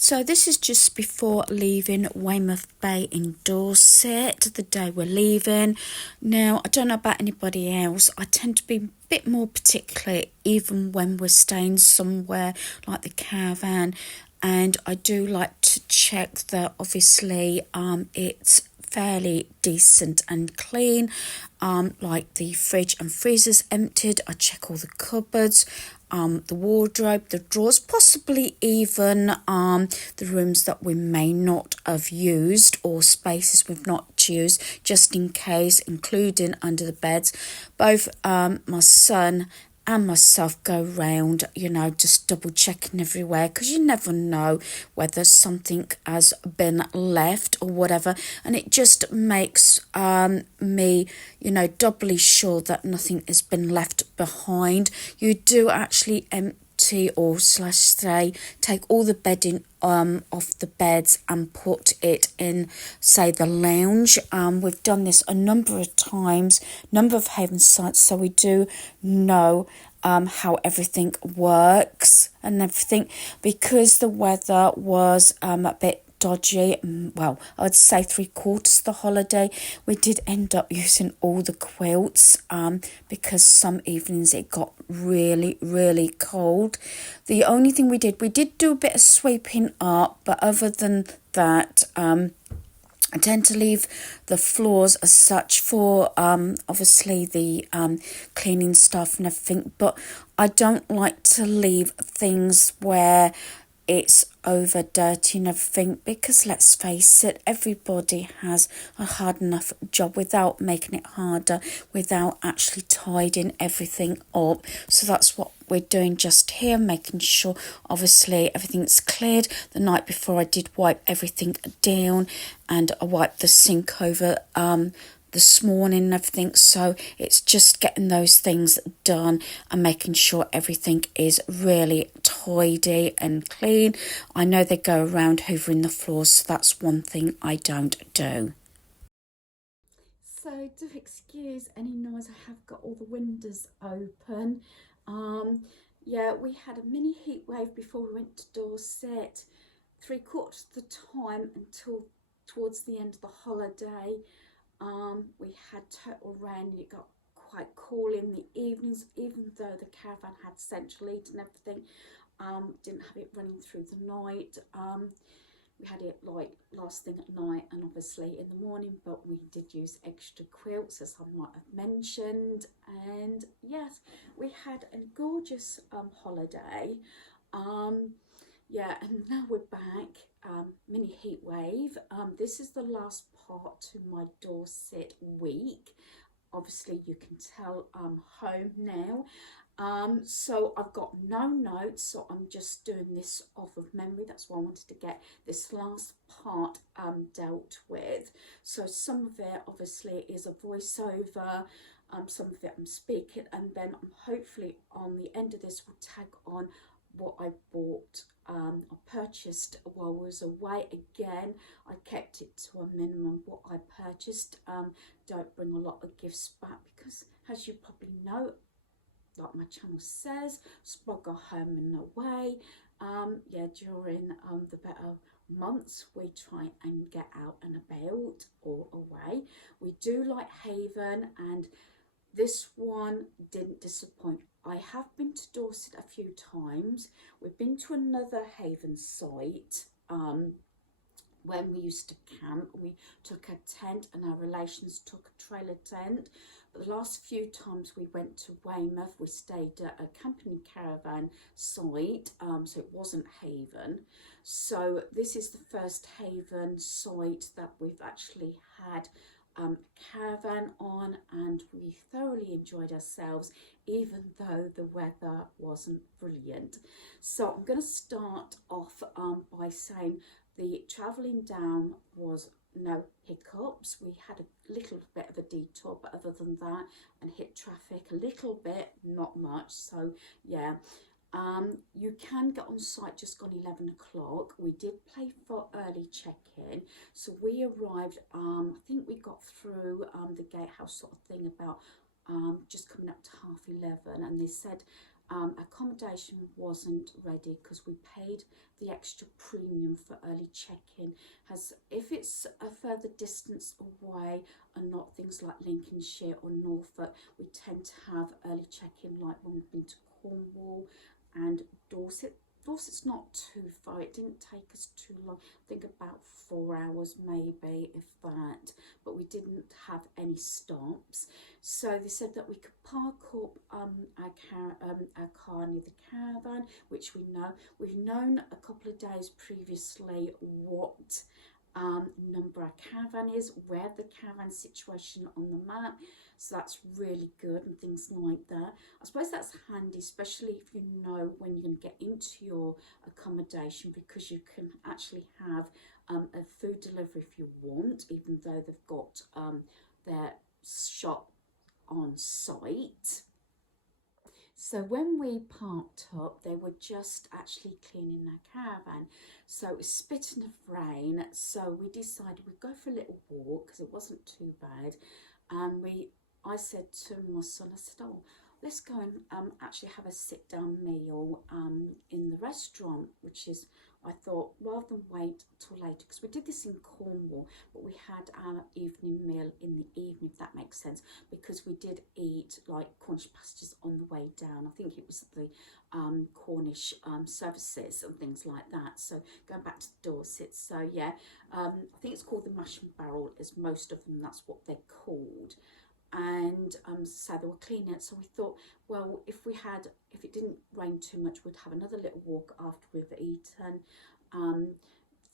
So this is just before leaving Weymouth Bay in Dorset, the day we're leaving. Now, I don't know about anybody else, I tend to be a bit more particular even when we're staying somewhere like the caravan, and I do like to check that obviously it's fairly decent and clean, like the fridge and freezer's emptied. I check all the cupboards, the wardrobe, the drawers, possibly even the rooms that we may not have used or spaces we've not used, just in case, including under the beds. Both my son and myself go round, just double checking everywhere, because you never know whether something has been left or whatever, and it just makes me, doubly sure that nothing has been left behind. You do actually empty or slash say take all the bedding off the beds and put it in, say, the lounge. We've done this a number of times, number of haven sites, so we do know how everything works and everything. Because the weather was a bit dodgy, well, I'd say 3/4 of the holiday, we did end up using all the quilts because some evenings it got really cold. The only thing we did do a bit of sweeping up, but other than that, I tend to leave the floors as such for obviously the cleaning stuff and everything, but I don't like to leave things where it's over dirty and everything, because let's face it, everybody has a hard enough job without making it harder, without actually tidying everything up. So that's what we're doing just here, making sure obviously everything's cleared. The night before I did wipe everything down, and I wiped the sink over this morning and everything. So it's just getting those things done and making sure everything is really tidy and clean. I know they go around hoovering the floors, so that's one thing I don't do. So do excuse any noise, I have got all the windows open. Yeah, we had a mini heat wave before we went to Dorset, 3/4 of the time until towards the end of the holiday. We had total rain and it got quite cool in the evenings, even though the caravan had central heat and everything. Didn't have it running through the night. We had it like last thing at night and obviously in the morning, but we did use extra quilts, as I might have mentioned. And yes, we had a gorgeous holiday. Yeah, and now we're back. Mini heat wave. This is the last part to my Dorset week. Obviously you can tell I'm home now. So I've got no notes, so I'm just doing this off of memory. That's why I wanted to get this last part dealt with. So some of it obviously is a voiceover, some of it I'm speaking, and then I'm hopefully on the end of this will tag on what I bought, I purchased while I was away. Again, I kept it to a minimum what I purchased. Don't bring a lot of gifts back because, as you probably know, like my channel says, spog our home and away. Yeah, during the better months we try and get out and about or away. We do like Haven, and this one didn't disappoint. I have been to Dorset a few times. We've been to another Haven site when we used to camp. We took a tent and our relations took a trailer tent. But the last few times we went to Weymouth, we stayed at a camping caravan site, so it wasn't Haven. So this is the first Haven site that we've actually had a caravan on, and we thoroughly enjoyed ourselves even though the weather wasn't brilliant. So I'm going to start off by saying the travelling down was no hiccups. We had a little bit of a detour, but other than that, and hit traffic a little bit, not much. So yeah, you can get on site just gone 11 o'clock. We did play for early check-in, so we arrived, I think we got through the gatehouse sort of thing about just coming up to 11:30, and they said accommodation wasn't ready because we paid the extra premium for early check-in. As if it's a further distance away and not things like Lincolnshire or Norfolk, we tend to have early check-in, like when we've been to Cornwall and Dorset. Dorset's not too far, it didn't take us too long, I think about 4 hours maybe, if that, but we didn't have any stops. So they said that we could park up our car near the caravan, which we know. We've known a couple of days previously what number our caravan is, where the caravan situation on the map, so that's really good and things like that. I suppose that's handy, especially if you know when you're going to get into your accommodation, because you can actually have a food delivery if you want, even though they've got their shop on site. So when we parked up, they were just actually cleaning their caravan. So it was spitting of rain. So we decided we'd go for a little walk because it wasn't too bad. And I said to my son, I said, oh, let's go and actually have a sit-down meal in the restaurant, which is, I thought, rather than wait till later, because we did this in Cornwall, but we had our evening meal in the evening, if that makes sense, because we did eat like Cornish pasties on the way down. I think it was the Cornish services and things like that. So going back to Dorset, so yeah, I think it's called the Mash and Barrel, as most of them, that's what they're called. And so they were cleaning it, so we thought, well, if it didn't rain too much, we'd have another little walk after we've eaten.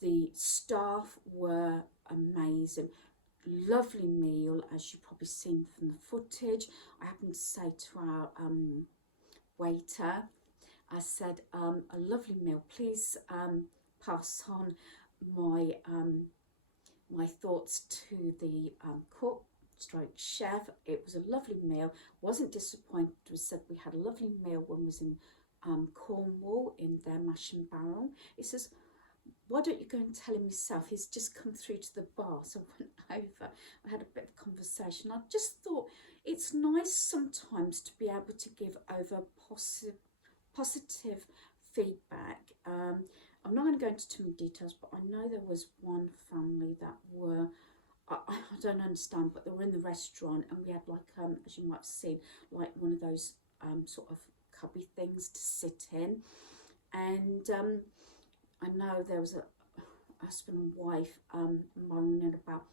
The staff were amazing, lovely meal, as you've probably seen from the footage. I happened to say to our waiter, I said, a lovely meal, please pass on my thoughts to the cook stroke chef. It was a lovely meal, wasn't disappointed. We said we had a lovely meal when we was in Cornwall in their Mash and Barrel. He says, why don't you go and tell him yourself? He's just come through to the bar. So I went over, I had a bit of conversation. I just thought it's nice sometimes to be able to give over positive feedback. I'm not going to go into too many details, but I know there was one family that were, I don't understand, but they were in the restaurant, and we had like, as you might have seen, like one of those sort of cubby things to sit in. And I know there was a husband and wife moaning about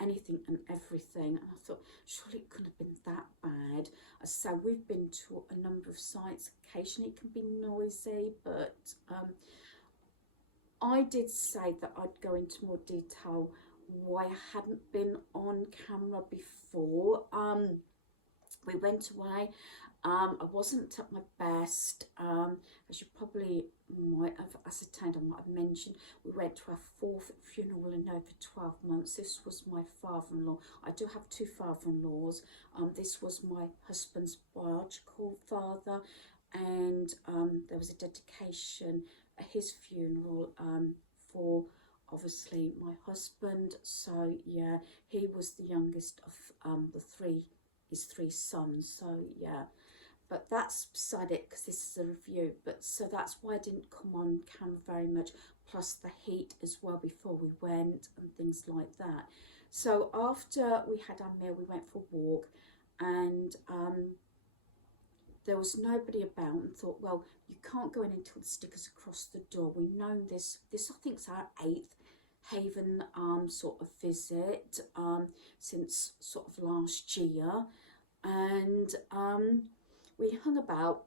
anything and everything, and I thought, surely it couldn't have been that bad. So we've been to a number of sites. Occasionally it can be noisy, but I did say that I'd go into more detail why I hadn't been on camera before. We went away. I wasn't at my best, as you probably might have ascertained, I might have mentioned. We went to our 4th funeral in over 12 months. This was my father-in-law. I do have 2 father-in-laws. This was my husband's biological father, and there was a dedication at his funeral for obviously my husband. So yeah, he was the youngest of his 3 sons. So yeah, but that's beside it, because this is a review. But so that's why I didn't come on camera very much, plus the heat as well before we went and things like that. So after we had our meal, we went for a walk, and there was nobody about, and thought, well, you can't go in until the sticker's across the door. We've known this I think it's our 8th Haven sort of visit since sort of last year. And we hung about,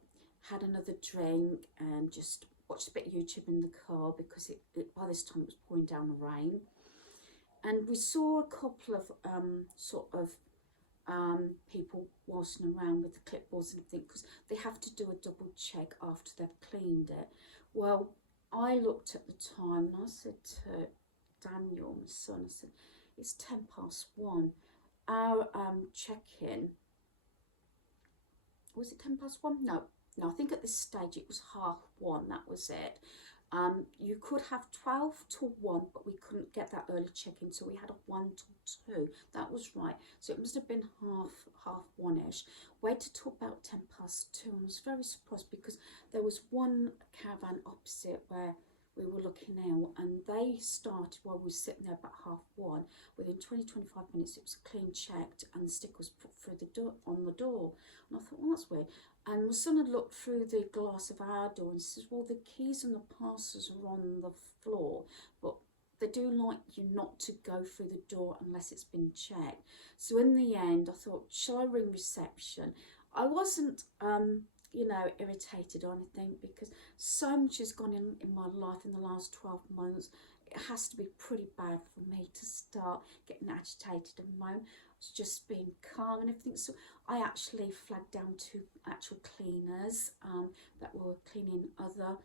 had another drink, and just watched a bit of YouTube in the car, because it by this time it was pouring down the rain. And we saw a couple of sort of people waltzing around with the clipboards and everything, because they have to do a double check after they've cleaned it. Well, I looked at the time and I said to Daniel, my son, I said, it's 1:10. Our check-in, was it 1:10? No, I think at this stage it was 1:30, that was it. You could have 12 to 1, but we couldn't get that early check-in, so we had a 1 till 2. That was right. So it must have been half 1ish. Waited till about 10 past 2, and I was very surprised because there was one caravan opposite where we were looking out, and they started while we were sitting there about half 1. Within 20-25 minutes, it was clean checked, and the stick was put through the door on the door. And I thought, well, that's weird. And my son had looked through the glass of our door and says, well, the keys and the parcels are on the floor, but they do like you not to go through the door unless it's been checked. So in the end, I thought, shall I ring reception? I wasn't, you know, irritated or anything, because so much has gone in my life in the last 12 months. It has to be pretty bad for me to start getting agitated and moan. It's just being calm and everything. So I actually flagged down to actual cleaners that were cleaning other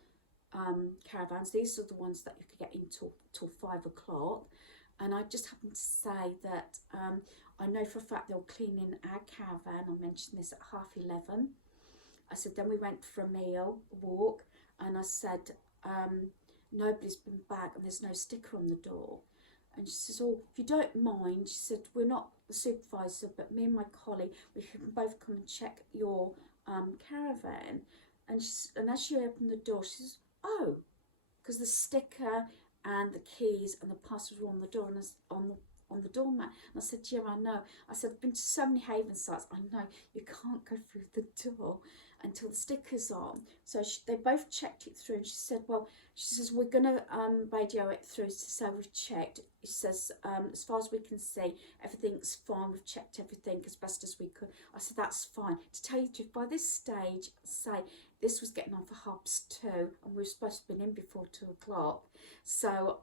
caravans. These are the ones that you could get in till 5 o'clock. And I just happened to say that I know for a fact they were cleaning our caravan. I mentioned this at 11:30. I said, then we went for a meal, a walk, and I said, nobody's been back and there's no sticker on the door. And she says, oh, if you don't mind, she said, we're not the supervisor, but me and my colleague, we can both come and check your caravan. And as she opened the door, she says, oh, because the sticker and the keys and the parcels were on the door and on the doormat. And I said, yeah, I know. I said, I've been to so many Haven sites. I know you can't go through the door until the sticker's on. So they both checked it through, and she said, well, she says, we're going to radio it through to say we've checked. She says, as far as we can see, everything's fine. We've checked everything as best as we could. I said, that's fine. To tell you the truth, by this stage, say, this was getting on for 2:30, and we were supposed to have been in before 2 o'clock. So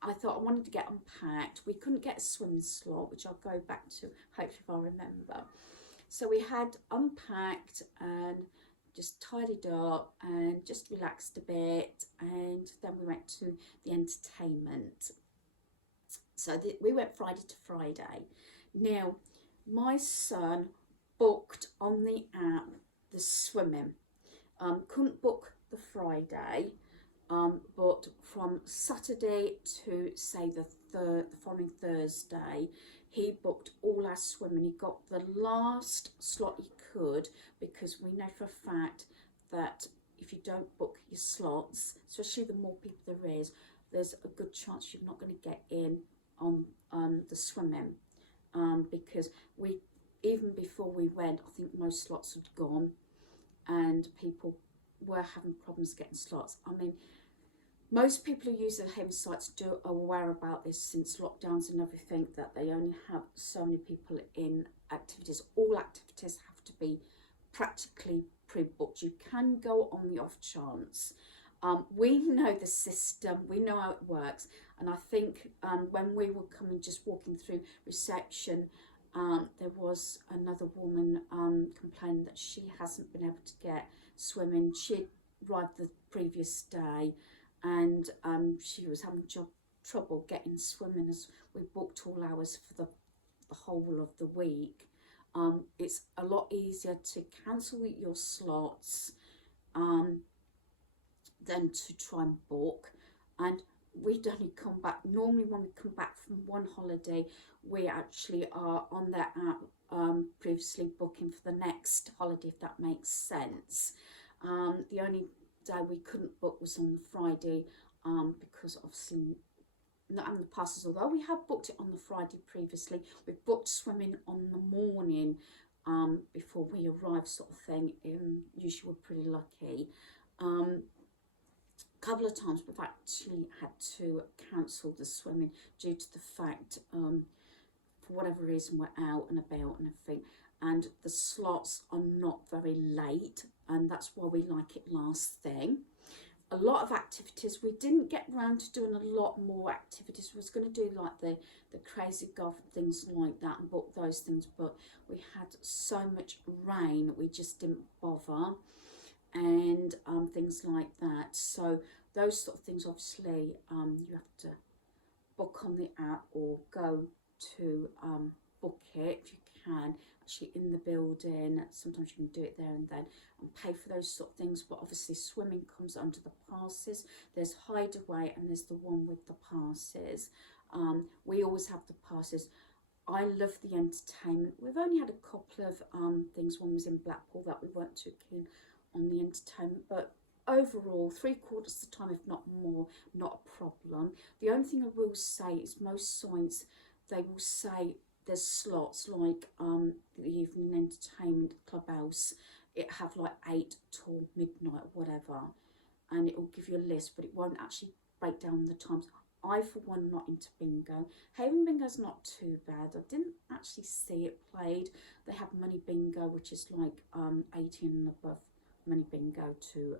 I thought I wanted to get unpacked. We couldn't get a swimming slot, which I'll go back to, hopefully if I remember. So we had unpacked and just tidied up and just relaxed a bit, and then we went to the entertainment. So we went Friday to Friday. Now, my son booked on the app the swimming. Couldn't book the Friday, but from Saturday to say the following Thursday, he booked all our swimming. He got the last slot he could, because we know for a fact that if you don't book your slots, especially the more people there is, there's a good chance you're not going to get in on the swimming, because even before we went, I think most slots had gone and people were having problems getting slots. I mean, most people who use the Haven sites are aware about this since lockdowns and everything, that they only have so many people in activities. All activities have to be practically pre-booked. You can go on the off chance. We know the system, we know how it works, and I think when we were just walking through reception, there was another woman complaining that she hasn't been able to get swimming. She arrived the previous day, and she was having trouble getting swimming, as we booked all hours for the whole of the week. It's a lot easier to cancel your slots than to try and book. And we'd only come back, normally when we come back from one holiday, we actually are on that app previously booking for the next holiday, if that makes sense. The only day we couldn't book was on the Friday, because obviously not having the passes, although we have booked it on the Friday previously. We booked swimming on the morning before we arrived, sort of thing. Usually we're pretty lucky. A couple of times we've actually had to cancel the swimming due to the fact, for whatever reason, we're out and about and everything, and the slots are not very late, and that's why we like it last thing. A lot of activities, we didn't get around to doing a lot more activities. We was going to do like the crazy golf and things like that and book those things, but we had so much rain we just didn't bother, and things like that. So those sort of things, obviously, you have to book on the app or go to book it if you can, actually in the building. Sometimes you can do it there and then and pay for those sort of things, but obviously swimming comes under the passes. There's Hideaway and there's the one with the passes. We always have the passes. I love the entertainment. We've only had a couple of things. One was in Blackpool that we weren't too keen on the entertainment, but overall 3/4 of the time, if not more, not a problem. The only thing I will say is most sites, they will say there's slots like the evening entertainment clubhouse. It have like 8 till midnight or whatever, and it will give you a list, but it won't actually break down the times. I, for one, not into bingo. Haven Bingo's not too bad. I didn't actually see it played. They have Money Bingo, which is like 18 and above Money Bingo to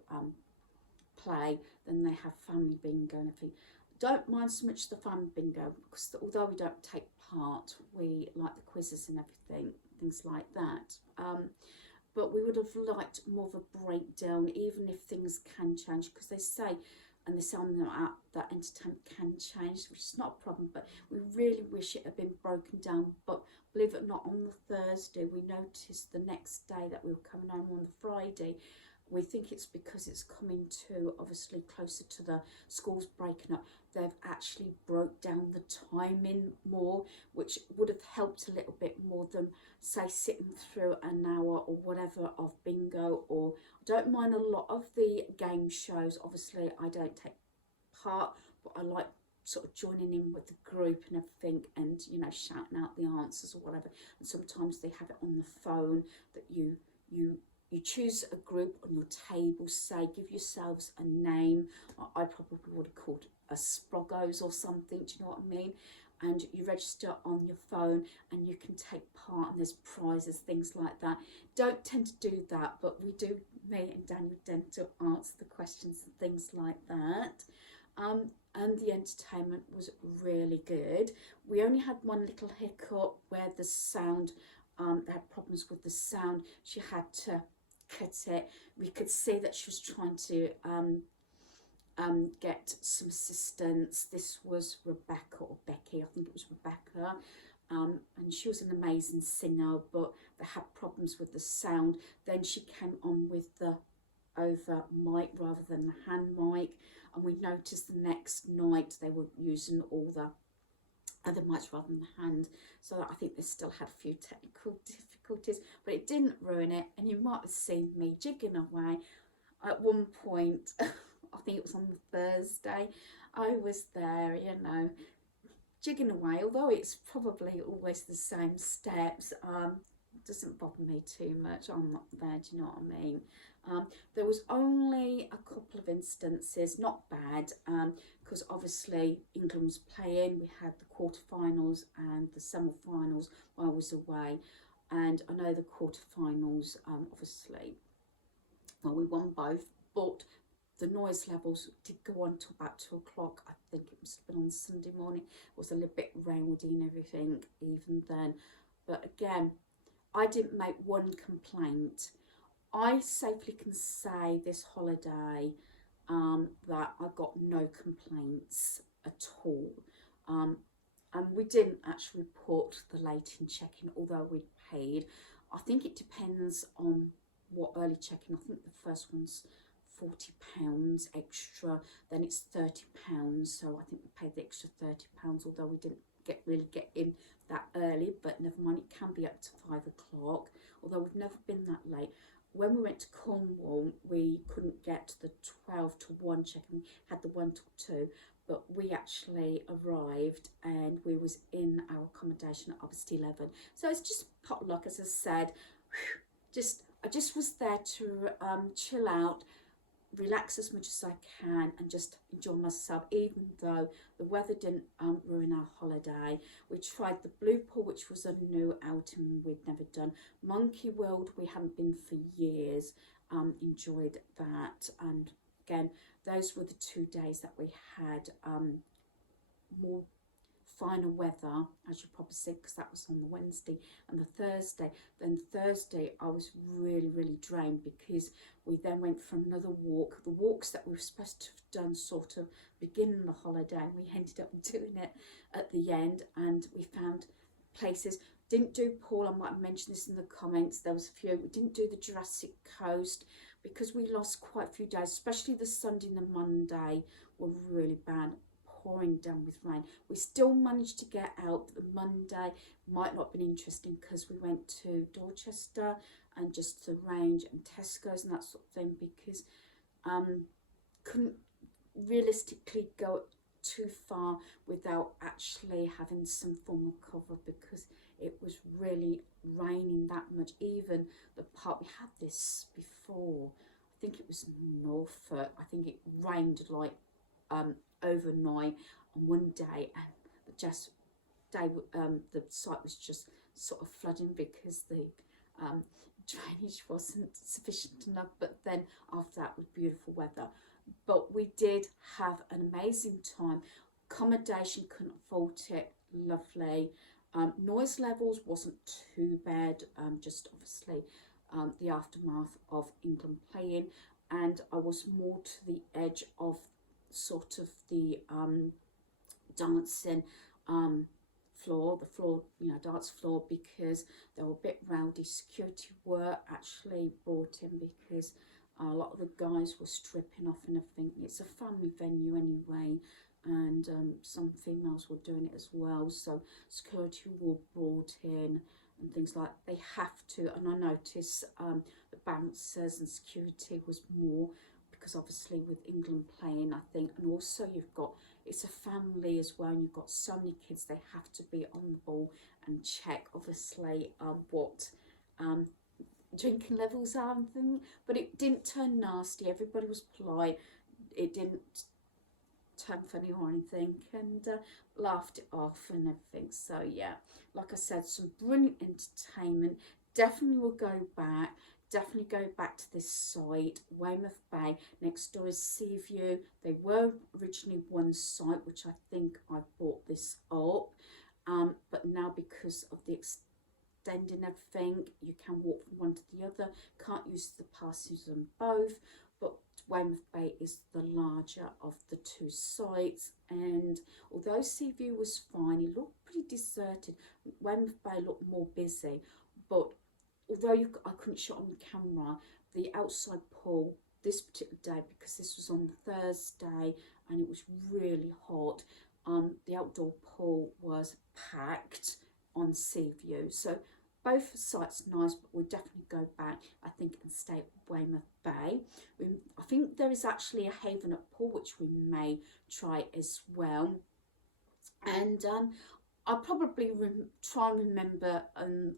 play. Then they have Family Bingo and everything. Don't mind so much the Family Bingo, because although we don't take part, we like the quizzes and everything, things like that. But we would have liked more of a breakdown, even if things can change, because they say, and they say on the app, that entertainment can change, which is not a problem, but we really wish it had been broken down. But believe it or not, on the Thursday, we noticed the next day that we were coming home on the Friday. We think it's because it's coming to, obviously, closer to the schools breaking up. They've actually broke down the timing more, which would have helped a little bit more than, say, sitting through an hour or whatever of bingo. Or I don't mind a lot of the game shows. Obviously, I don't take part, but I like sort of joining in with the group and everything, and, you know, shouting out the answers or whatever. And sometimes they have it on the phone that you choose a group on your table, say, give yourselves a name. I probably would have called a Sproggos or something, do you know what I mean? And you register on your phone and you can take part, and there's prizes, things like that. Don't tend to do that, but we do, me and Daniel Dental, answer the questions and things like that. And the entertainment was really good. We only had one little hiccup where the sound, they had problems with the sound. She had to cut it. We could see that she was trying to get some assistance. This was Rebecca or Becky, I think it was Rebecca, and she was an amazing singer, but they had problems with the sound. Then she came on with the over mic rather than the hand mic, and we noticed the next night they were using all the other mics rather than the hand, so I think they still had a few technical difficulties, but it didn't ruin it. And you might have seen me jigging away at one point. I think it was on the Thursday. I was there, you know, jigging away, although it's probably always the same steps. It doesn't bother me too much. I'm not there, do you know what I mean? There was only a couple of instances, not bad, because obviously England was playing. We had the quarterfinals and the semi-finals while I was away, and I know the quarterfinals, obviously, well, we won both, but the noise levels did go on till about 2 o'clock. I think it must have been on Sunday morning. It was a little bit rowdy and everything even then. But again, I didn't make one complaint. I safely can say this holiday that I got no complaints at all. And we didn't actually report the late in check-in, although we paid. I think it depends on what early check-in. I think the first one's £40 extra, then it's £30, so I think we paid the extra £30, although we didn't really get in that early, but never mind, it can be up to 5 o'clock, although we've never been that late. When we went to Cornwall, we couldn't get the 12 to 1 check-in, we had the 1 till 2, but we actually arrived and we was in our accommodation at 11. So it's just potluck, as I said. I just was there to chill out, relax as much as I can, and just enjoy myself, even though the weather didn't ruin our holiday. We tried the Blue Pool, which was a new outing we'd never done. Monkey World, we hadn't been for years. Enjoyed that, and again, those were the 2 days that we had more finer weather, as you probably see, because that was on the Wednesday and the Thursday. Then Thursday I was really drained, because we then went for another walk, the walks that we were supposed to have done sort of beginning the holiday, and we ended up doing it at the end, and we found places. Didn't do Paul, I might have mentioned this in the comments, there was a few. We didn't do the Jurassic Coast because we lost quite a few days, especially the Sunday and the Monday were really bad, pouring down with rain. We still managed to get out, but the Monday might not have been interesting because we went to Dorchester and just the range and Tesco's and that sort of thing, because couldn't realistically go too far without actually having some form of cover, because it was really raining that much. Even the part, we had this before, I think it was Norfolk, I think it rained like overnight on one day, and just the site was just sort of flooding because the drainage wasn't sufficient enough. But then after that was beautiful weather. But we did have an amazing time. Accommodation, couldn't fault it, lovely. Noise levels wasn't too bad, just obviously the aftermath of England playing, and I was more to the edge of sort of the dancing floor, dance floor, because they were a bit rowdy. Security were actually brought in because a lot of the guys were stripping off and everything. It's a family venue anyway, and some females were doing it as well, so security were brought in and things like they have to. And I noticed the bouncers and security was more, because obviously with England playing, I think, and also you've got, it's a family as well, and you've got so many kids, they have to be on the ball and check obviously what drinking levels are and things. But it didn't turn nasty, everybody was polite, it didn't turn funny or anything, and laughed it off and everything. So yeah, like I said, some brilliant entertainment. Definitely will go back. Definitely go back to this site, Weymouth Bay. Next door is Seaview. They were originally one site, which I think I bought this up, but now because of the extending everything, you can walk from one to the other. Can't use the passes on both, but Weymouth Bay is the larger of the two sites. And although Seaview was fine, it looked pretty deserted. Weymouth Bay looked more busy, but although I couldn't shot on camera, the outside pool this particular day, because this was on Thursday and it was really hot, the outdoor pool was packed on Seaview. So both sites nice, but we'll definitely go back, I think, and stay at Weymouth Bay. I think there is actually a Haven at Pool, which we may try as well. And I'll probably try and remember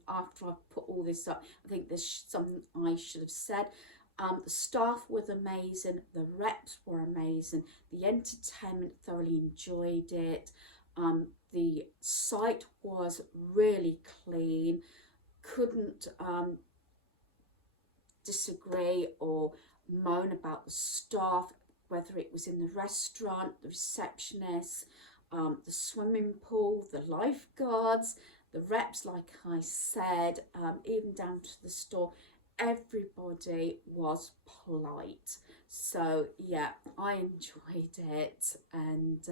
after I've put all this up. I think there's something I should have said. The staff was amazing, the reps were amazing, the entertainment, thoroughly enjoyed it. The site was really clean, couldn't disagree or moan about the staff, whether it was in the restaurant, the receptionists, the swimming pool, the lifeguards, the reps, like I said, even down to the store. Everybody was polite. So yeah, I enjoyed it, and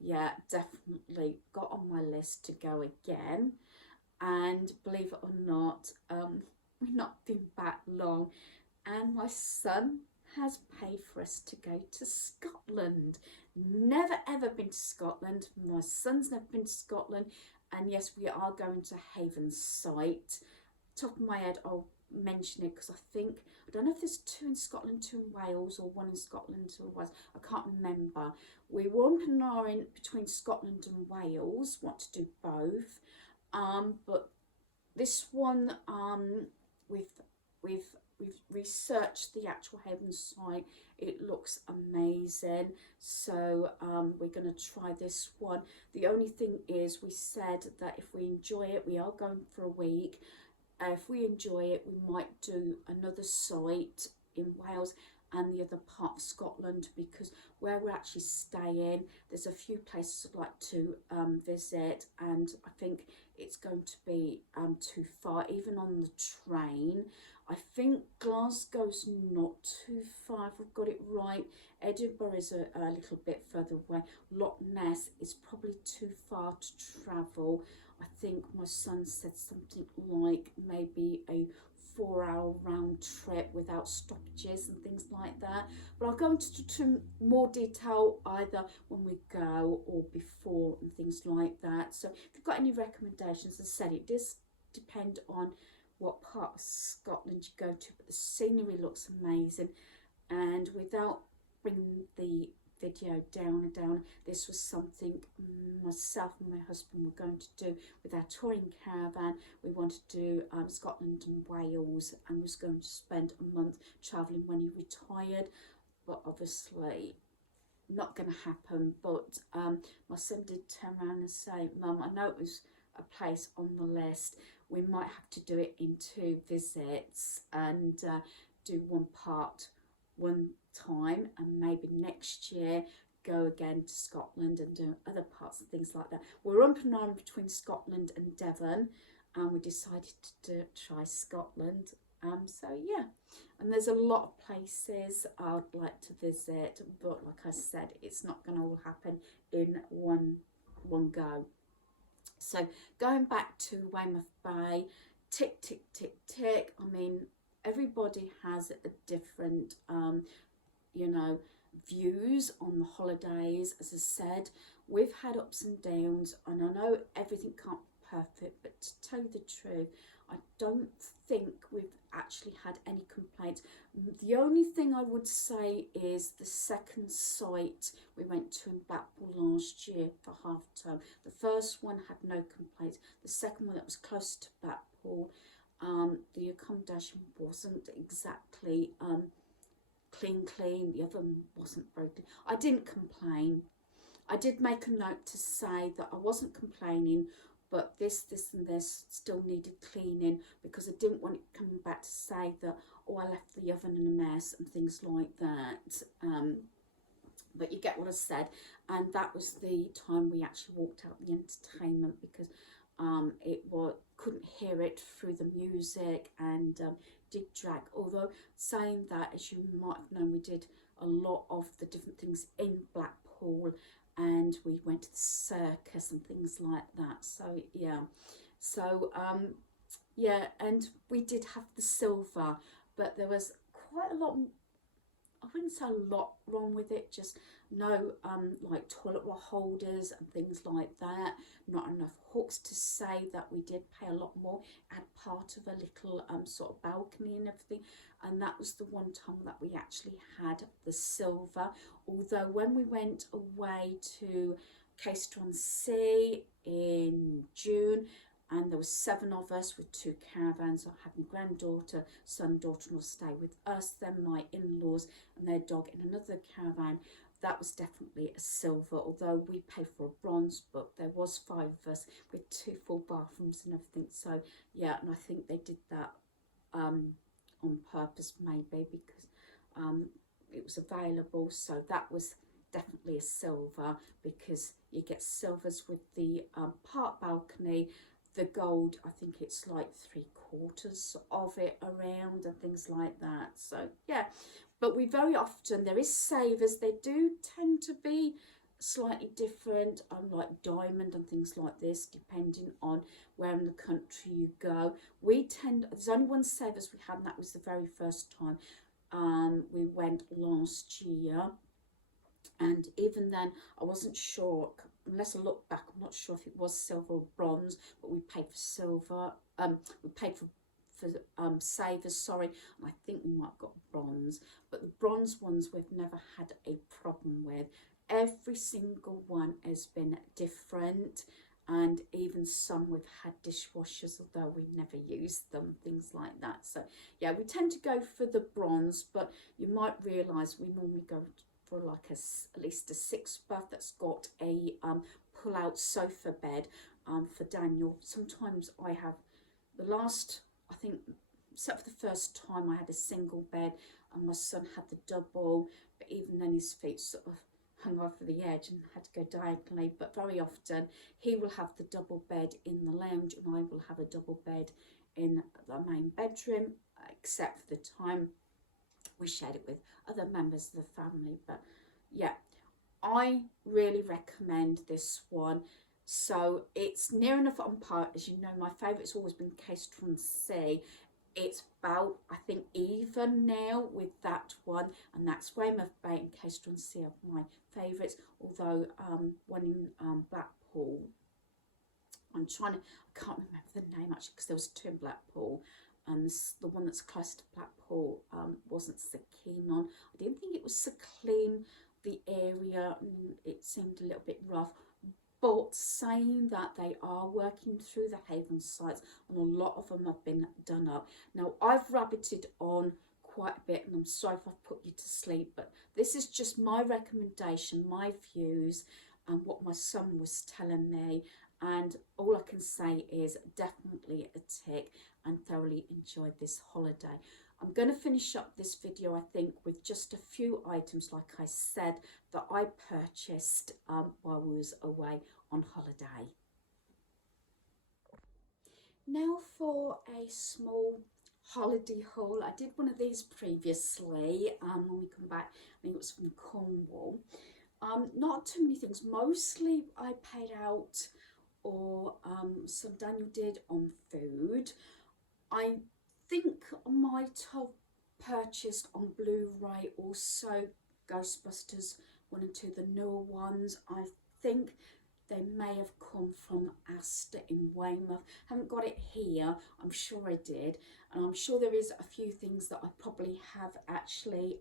yeah, definitely got on my list to go again. And believe it or not, we've not been back long, and my son has paid for us to go to Scotland. Never ever been to Scotland. My son's never been to Scotland, and yes, we are going to Haven site. Top of my head, I'll mention it because I don't know if there's two in Scotland, two in Wales, or one in Scotland, two in Wales. I can't remember. We were in between Scotland and Wales. Want to do both, but this one, we've researched the actual Haven site. It looks amazing, so we're going to try this one. The only thing is, we said that if we enjoy it, we are going for a week. If we enjoy it, we might do another site in Wales and the other part of Scotland, because where we're actually staying, there's a few places I'd like to visit, and I think it's going to be too far, even on the train. I think Glasgow's not too far, if I've got it right. Edinburgh is a little bit further away. Loch Ness is probably too far to travel. I think my son said something like maybe a 4-hour round trip without stoppages and things like that. But I'll go into more detail either when we go or before and things like that. So if you've got any recommendations, as I said, it does depend on what part of Scotland you go to, but the scenery looks amazing. And without bringing the video down, this was something myself and my husband were going to do with our touring caravan. We wanted to do Scotland and Wales, and was going to spend a month travelling when he retired, but obviously not going to happen. But my son did turn around and say, Mum, I know it was a place on the list. We might have to do it in 2 visits and do one part one time, and maybe next year go again to Scotland and do other parts and things like that. We're up and on between Scotland and Devon, and we decided to try Scotland. So yeah, and there's a lot of places I'd like to visit, but like I said, it's not going to all happen in one go. So going back to Weymouth Bay, tick, tick, tick, tick. I mean, everybody has a different, you know, views on the holidays. As I said, we've had ups and downs, and I know everything can't be perfect, but to tell you the truth, I don't think we've actually had any complaints. The only thing I would say is the second site we went to in Blackpool last year for half term. The first one had no complaints. The second one that was close to Blackpool, the accommodation wasn't exactly clean. The other one wasn't very clean. I didn't complain. I did make a note to say that I wasn't complaining, but this and this still needed cleaning, because I didn't want it coming back to say that, oh, I left the oven in a mess and things like that. But you get what I said. And that was the time we actually walked out the entertainment, because it couldn't hear it through the music, and did drag. Although saying that, as you might have known, we did a lot of the different things in Blackpool, and we went to the circus and things like that. So yeah, so yeah, and we did have the silver, but there was quite a lot, I wouldn't say a lot wrong with it, just no like toilet roll holders and things like that, not enough hooks to say that we did pay a lot more, had part of a little sort of balcony and everything, and that was the one time that we actually had the silver. Although when we went away to Caister-on-Sea in June, and there were 7 of us with 2 caravans. I had my granddaughter, son, daughter-in-law stay with us, then my in-laws and their dog in another caravan. That was definitely a silver, although we paid for a bronze, but there was 5 of us with 2 full bathrooms and everything. So yeah, and I think they did that on purpose, maybe because it was available. So that was definitely a silver, because you get silvers with the part balcony. The gold, I think it's like 3/4 of it around and things like that. So yeah, but we very often, there is savers, they do tend to be slightly different, like diamond and things like this, depending on where in the country you go. There's only one savers we had, and that was the very first time we went last year. And even then, I wasn't sure, unless I look back, I'm not sure if it was silver or bronze, but we paid for silver. We paid for savers, sorry, and I think we might have got bronze. But the bronze ones we've never had a problem with. Every single one has been different, and even some we've had dishwashers, although we never used them, things like that. So yeah, we tend to go for the bronze, but you might realise we normally go for like at least a 6 berth that's got a pull-out sofa bed for Daniel. Sometimes I have I think, except for the first time, I had a single bed, and my son had the double, but even then his feet sort of hung over the edge and had to go diagonally. But very often he will have the double bed in the lounge, and I will have a double bed in the main bedroom, except for the time we shared it with other members of the family. But yeah, I really recommend this one. So it's near enough on par. As you know, my favourite's always been Castron C. It's about, I think, even now with that one, and that's Weymouth Bay and Castron C are my favourites. Although one in Blackpool, I can't remember the name actually, because there was two in Blackpool, and the one that's close to Blackpool wasn't so keen on. I didn't think it was so clean, the area, it seemed a little bit rough. But saying that, they are working through the Haven sites, and a lot of them have been done up. Now, I've rabbited on quite a bit, and I'm sorry if I've put you to sleep, but this is just my recommendation, my views, and what my son was telling me. And all I can say is definitely a tick, and thoroughly enjoyed this holiday. I'm going to finish up this video, I think, with just a few items, like I said, that I purchased while we was away on holiday. Now for a small holiday haul. I did one of these previously when we come back. I think it was from Cornwall. Not too many things. Mostly I paid out, or some Daniel did, on food. I think I might have purchased on Blu-ray also Ghostbusters 1 and 2, the newer ones. I think they may have come from Asda in Weymouth. Haven't got it here. I'm sure I did, and I'm sure there is a few things that I probably have actually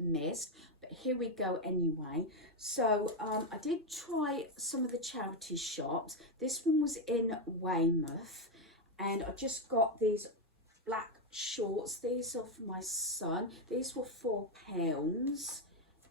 missed, but here we go anyway. So I did try some of the charity shops. This one was in Weymouth, and I just got these black shorts. These are for my son. These were £4,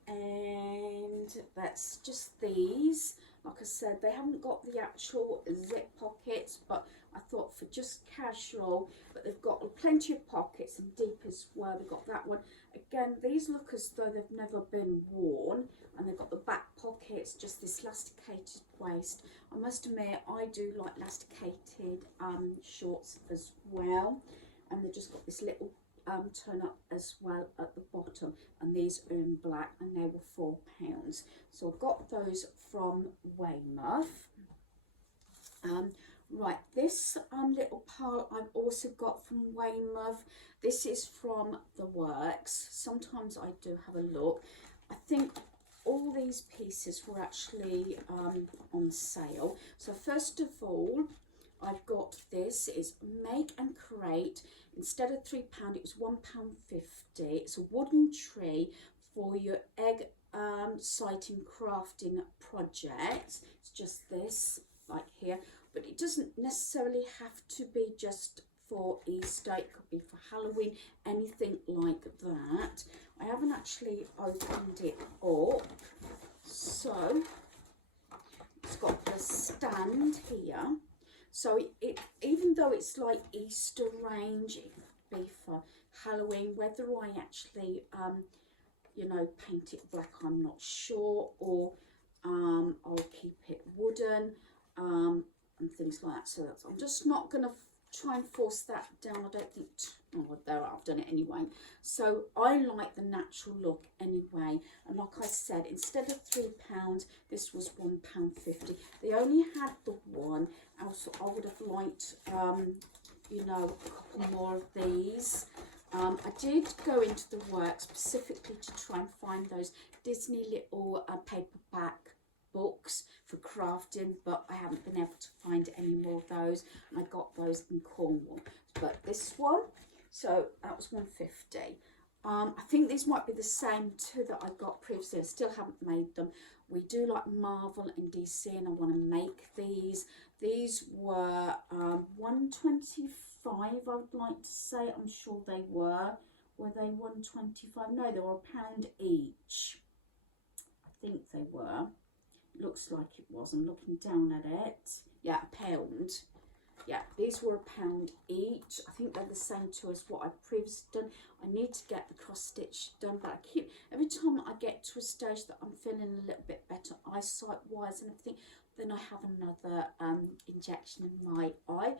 and that's just these. Like I said, they haven't got the actual zip pockets, but I thought for just casual, but they've got plenty of pockets and deep as well. We've got that one. Again, these look as though they've never been worn, and they've got the back pockets, just this elasticated waist. I must admit, I do like elasticated shorts as well. And they've just got this little turn up as well at the bottom, and these are in black, and they were £4. So I got those from Weymouth. Right, this little pearl I've also got from Weymouth. This is from The Works. Sometimes I do have a look. I think all these pieces were actually on sale. So first of all, I've got this. It's Make and Create. Instead of £3, it was £1.50. It's a wooden tree for your egg sighting crafting project. It's just this, like here, but it doesn't necessarily have to be just for Easter. It could be for Halloween, anything like that. I haven't actually opened it up, so it's got the stand here. So it even though it's like Easter range, it could be for Halloween. Whether I actually, you know, paint it black, I'm not sure, or I'll keep it wooden and things like that. So I'm just not going to try and force that down. I don't think, oh, there, I've done it anyway. So I like the natural look anyway, and like I said, instead of £3, this was £1.50. They only had the one, else I would have liked, you know, a couple more of these. I did go into The Works specifically to try and find those Disney little paperback books for crafting, but I haven't been able to find any more of those, and I got those in Cornwall. But this one, so that was £1.50. I think these might be the same two that I got previously. I still haven't made them. We do like Marvel and DC, and I want to make these. These were £1.25, I would like to say. I'm sure they were. Were they £1.25? No, they were £1 each. I think they were. Looks like it was. I'm looking down at it. Yeah, £1. Yeah, these were £1 each. I think they're the same two as what I've previously done. I need to get the cross stitch done, but I keep, every time I get to a stage that I'm feeling a little bit better eyesight wise and everything, then I have another injection in my eye.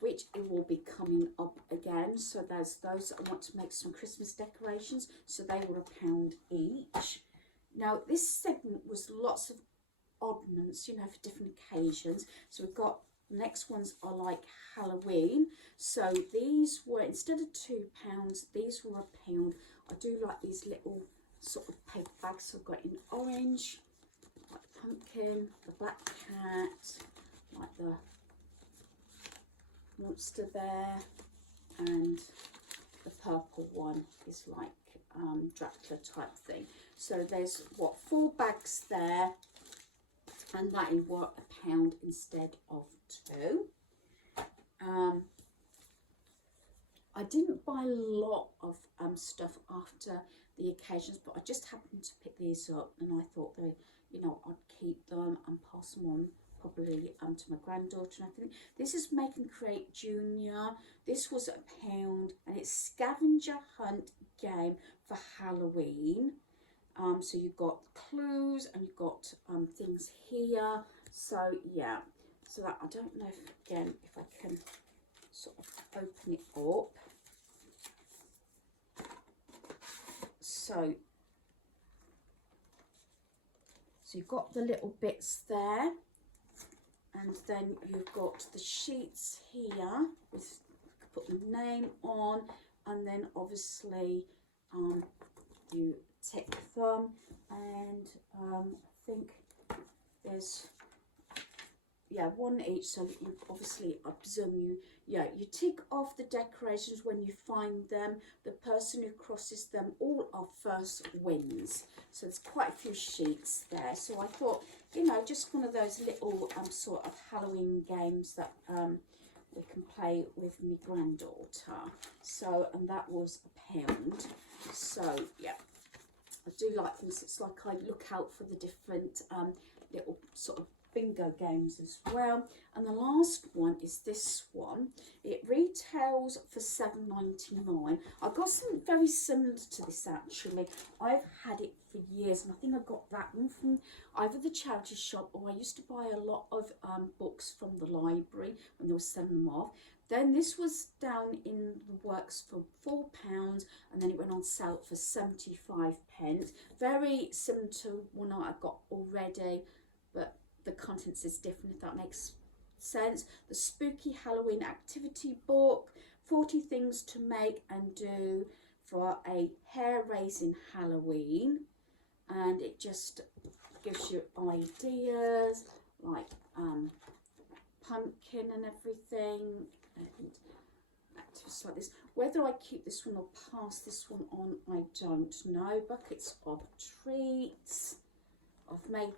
which it will be coming up again. So there's those that I want to make some Christmas decorations, so they were £1 each. Now this segment was lots of oddments, you know, for different occasions. So we've got, the next ones are like Halloween. So these were, instead of £2, these were £1. I do like these little sort of paper bags. So I've got in orange, like the pumpkin, the black cat, like the monster there, and the purple one is like Dracula type thing. So there's what, 4 bags there, and that is what, £1 instead of 2. I didn't buy a lot of stuff after the occasions, but I just happened to pick these up, and I thought they, you know, I'd keep them and pass them on probably to my granddaughter and everything. This is Make and Create Junior. This was £1, and it's scavenger hunt game for Halloween. So you've got clues, and you've got things here. So yeah, so that, I don't know if, again, if I can sort of open it up. So you've got the little bits there, and then you've got the sheets here with, put the name on, and then obviously you tick them, and I think there's, yeah, 1 each. So that you obviously, I presume you tick off the decorations when you find them. The person who crosses them all off first wins. So there's quite a few sheets there. So I thought, you know, just one of those little sort of Halloween games that we can play with my granddaughter. So, and that was £1. So yeah, I do like things. It's like I look out for the different little sort of bingo games as well. And the last one is this one. It retails for £7.99. I got something very similar to this actually. I've had it for years, and I think I got that one from either the charity shop, or I used to buy a lot of books from the library when they were selling them off. Then this was down in the works for £4, and then it went on sale for 75p. Very similar to one I got already, but the contents is different, if that makes sense. The Spooky Halloween Activity Book, 40 things to make and do for a hair-raising Halloween, and it just gives you ideas like pumpkin and everything, and activities like this. Whether I keep this one or pass this one on, I don't know. Buckets of treats. I've made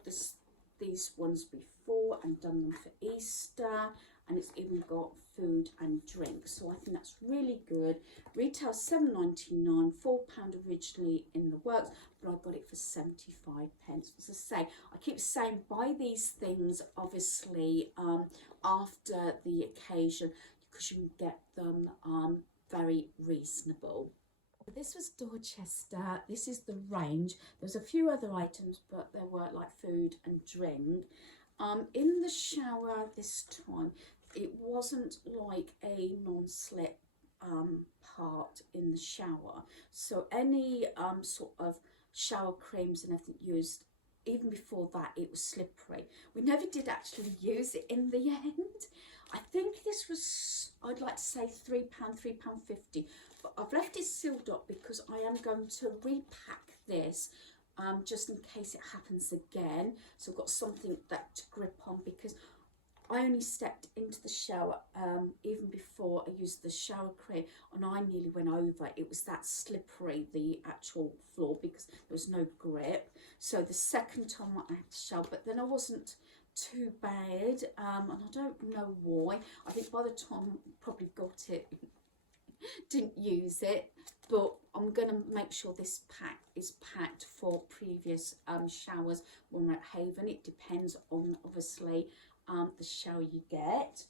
these ones before and done them for Easter, and it's even got food and drink, so I think that's really good. Retail £7.99, £4 originally in the works, but I got it for 75p. As I say, I keep saying buy these things obviously after the occasion, because you can get them very reasonable. This was Dorchester. This is the range. There's a few other items, but there were like food and drink. In the shower this time, it wasn't like a non-slip part in the shower. So any sort of shower creams and everything used, even before that, it was slippery. We never did actually use it in the end. I think this was, I'd like to say £3, £3.50. But I've left it sealed up because I am going to repack this just in case it happens again. So I've got something that to grip on, because I only stepped into the shower even before I used the shower cream, and I nearly went over. It was that slippery, the actual floor, because there was no grip. So the second time I had to shower, but then I wasn't too bad, and I don't know why. I think by the time I probably got it, didn't use it, but I'm going to make sure this pack is packed for previous showers when we're at Haven. It depends on obviously the shower you get.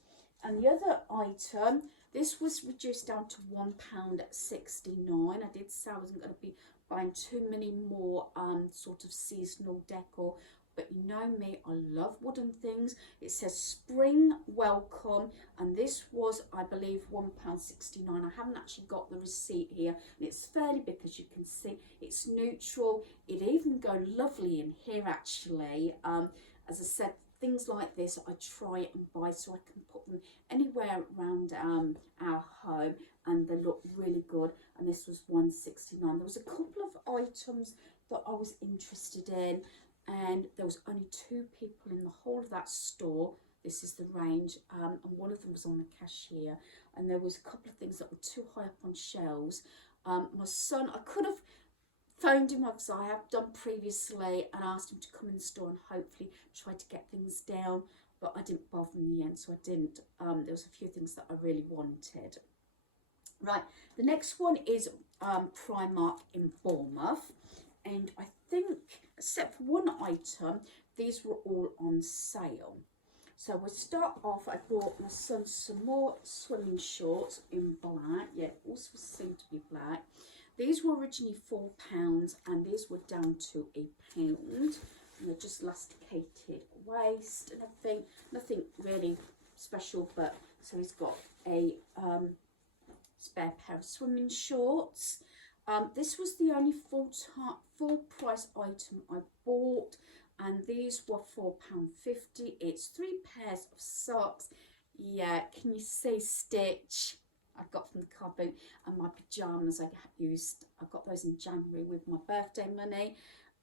And the other item, this was reduced down to £1.69. I did say I wasn't going to be buying too many more sort of seasonal decor but you know me, I love wooden things. It says spring welcome, and this was, I believe, £1.69. I haven't actually got the receipt here, and it's fairly big, as you can see. It's neutral. It even go lovely in here, actually. As I said, things like this I try and buy so I can put them anywhere around our home, and they look really good. And this was £1.69. There was a couple of items that I was interested in, and there was only 2 people in the whole of that store. This is the range, and one of them was on the cashier, and there was a couple of things that were too high up on shelves. My son, I could have phoned him up, because I have done previously, and asked him to come in the store and hopefully try to get things down, but I didn't bother in the end, so I didn't. There was a few things that I really wanted. Right, the next one is Primark in Bournemouth, and I think, except for one item, these were all on sale. So we'll start off. I bought my son some more swimming shorts in black. Yeah, also seem to be black. These were originally £4, and these were down to £1. And they're just elasticated waist and everything. Nothing really special, but so he's got a spare pair of swimming shorts. This was the only full price item I bought, and these were £4.50. It's 3 pairs of socks. Yeah, can you see Stitch? I got from the cupboard, and my pyjamas I got those in January with my birthday money.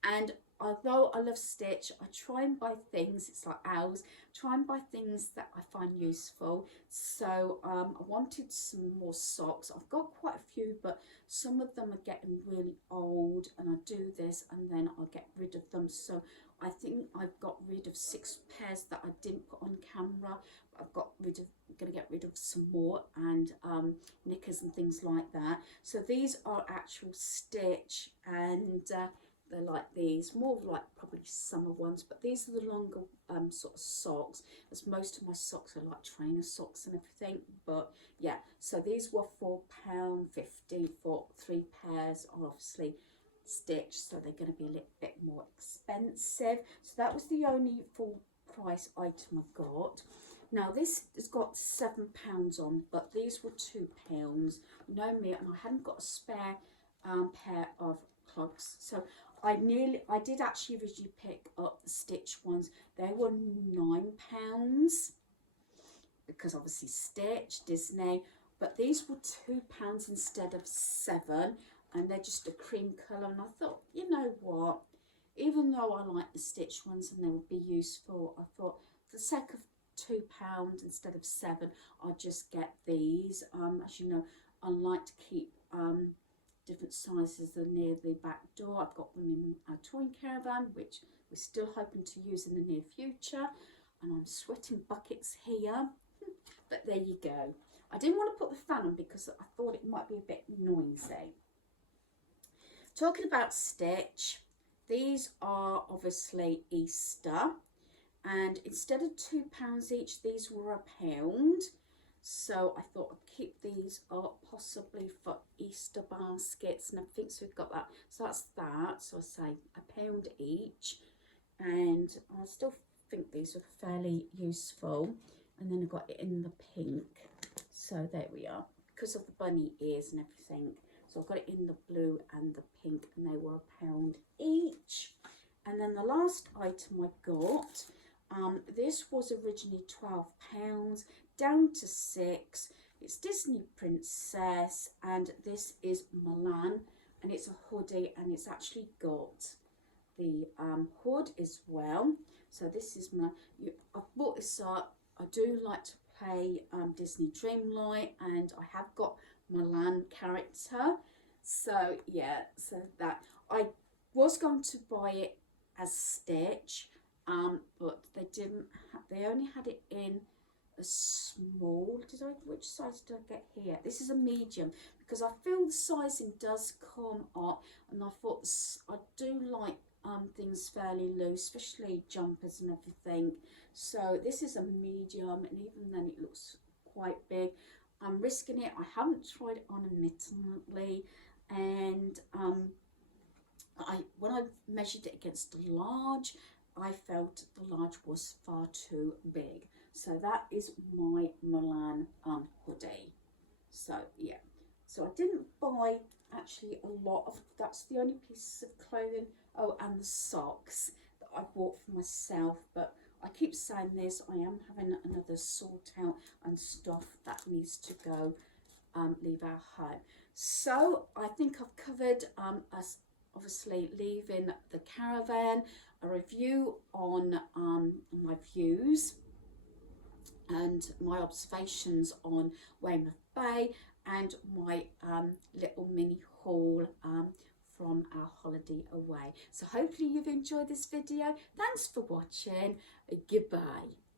And although I love Stitch, I try and buy things, it's like owls, try and buy things that I find useful. So I wanted some more socks. I've got quite a few, but some of them are getting really old, and I do this and then I'll get rid of them. So I think I've got rid of 6 pairs that I didn't put on camera. I've got rid of, going to get rid of some more, and knickers and things like that. So these are actual Stitch, and they're like these, more like probably summer ones, but these are the longer sort of socks, as most of my socks are like trainer socks and everything. But yeah, so these were £4.50 for 3 pairs, are obviously Stitch, so they're going to be a little bit more expensive. So that was the only full price item I got. Now this has got £7 on, but these were £2. You know me, and I hadn't got a spare pair of clogs, so I did actually originally pick up the Stitch ones. They were £9, because obviously Stitch, Disney, but these were £2 instead of 7, and they're just a cream colour. And I thought, you know what, even though I like the Stitch ones and they would be useful, I thought for the sake of £2 instead of 7, I'll just get these. As you know, I like to keep different sizes are near the back door. I've got them in our touring caravan, which we're still hoping to use in the near future, and I'm sweating buckets here. But there you go. I didn't want to put the fan on because I thought it might be a bit noisy. Talking about Stitch, these are obviously Easter, and instead of £2 each, these were £1. So I thought I'd keep these up, possibly for Easter baskets and everything. So we've got that. So that's that. So I say £1 each, and I still think these are fairly useful. And then I got it in the pink. So there we are, because of the bunny ears and everything. So I got it in the blue and the pink, and they were £1 each. And then the last item I got, this was originally £12, down to 6. It's Disney Princess, and this is Mulan, and it's a hoodie, and it's actually got the hood as well. So this is my, I've bought this up. I do like to play Disney Dreamlight, and I have got Mulan character. So yeah, so that I was going to buy it as Stitch, but they didn't. They only had it in a small. Which size did I get here? This is a medium, because I feel the sizing does come up, and I thought I do like things fairly loose, especially jumpers and everything. So this is a medium, and even then it looks quite big. I'm risking it. I haven't tried it on admittedly, and when I measured it against a large, I felt the large was far too big. So that is my Milan hoodie. So yeah, so I didn't buy actually a lot of, that's the only pieces of clothing, oh, and the socks that I bought for myself. But I keep saying this, I am having another sort out and stuff that needs to go, leave our home. So I think I've covered us obviously leaving the caravan, a review on my views and my observations on Weymouth Bay, and my little mini haul from our holiday away. So hopefully you've enjoyed this video. Thanks for watching. Goodbye.